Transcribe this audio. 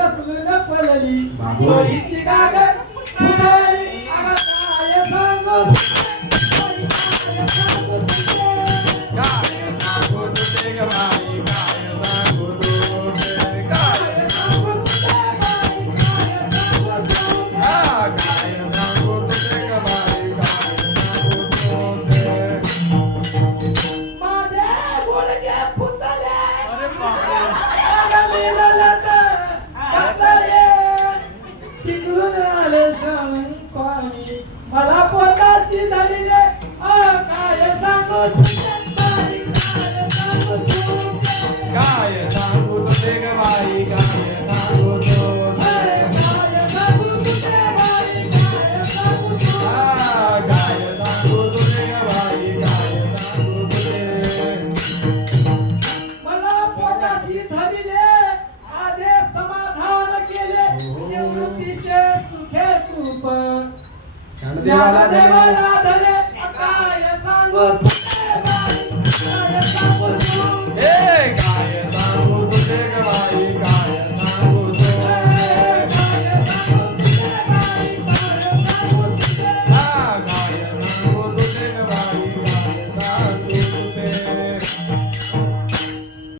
कसलून पळली दोरीची कागद अगं काय सांगू तिकडून आले पाणी. मला पोटाची झाली काय सांगू काय सांगू तुझे. बाई काय मला पोटाची झाली देवाला देवाला धरे काय सांगू